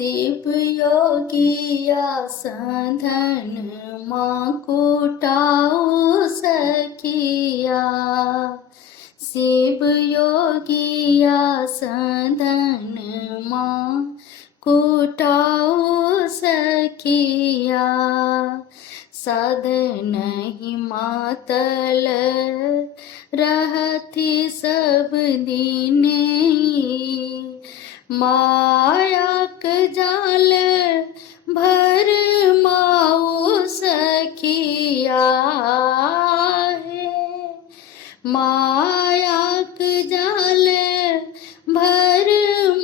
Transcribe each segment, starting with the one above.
शिव योगिया साधन माँ कुटाऊ सखिया। शिव योगिया साधन माँ कुटाऊ सखिया। साधन ही मातल रहती सब दीने। मायाक जाल भर माऊ सखिया है। मायाक जाल भर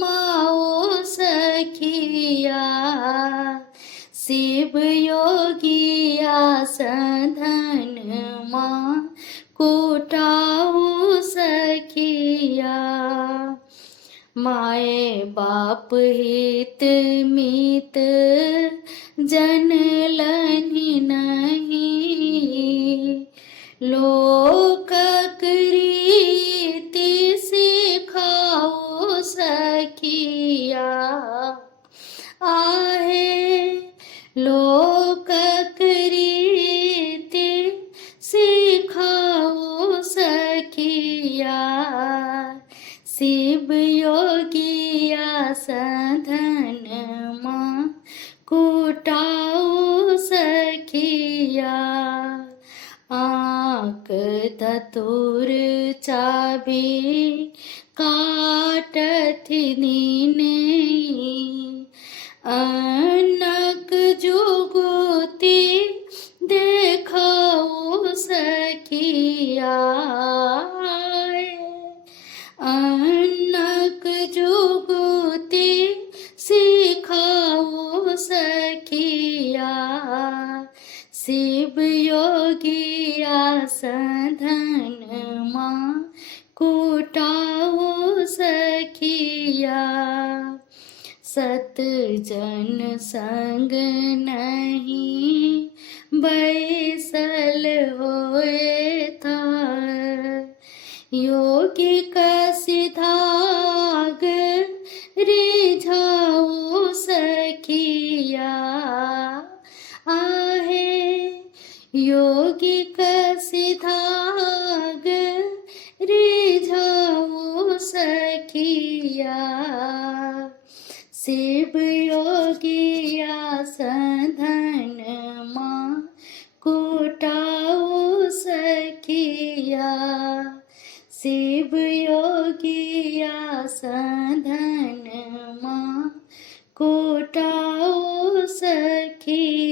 माऊ सखिया। शिव योगिया साधन माँ कुटाऊ सखिया। माए बाप हित मित जनलनि नहीं। लोकक रीति सिखाओ सखिया आहे। लोकक रीति सिखाओ सखिया। शिव योगिया साधन माँ कुटाऊ सखिया। आँक धतुर चाबी काटत दीने। अनक जुगुती देखाऊ सखिया। अनक जुगुती सिखाओ सखिया। शिव योगिया साधन माँ कुटाऊ सखिया। सत जन संग नहीं बैसल होए था। योगी का सिधाग रिझाऊ सखिया आहे। योगी का सिधाग रिझाऊ सखिया। शिव योगिया साधन माँ कुटाऊ सखिया। शिव योगिया साधन माँ कुटाऊ सखिया।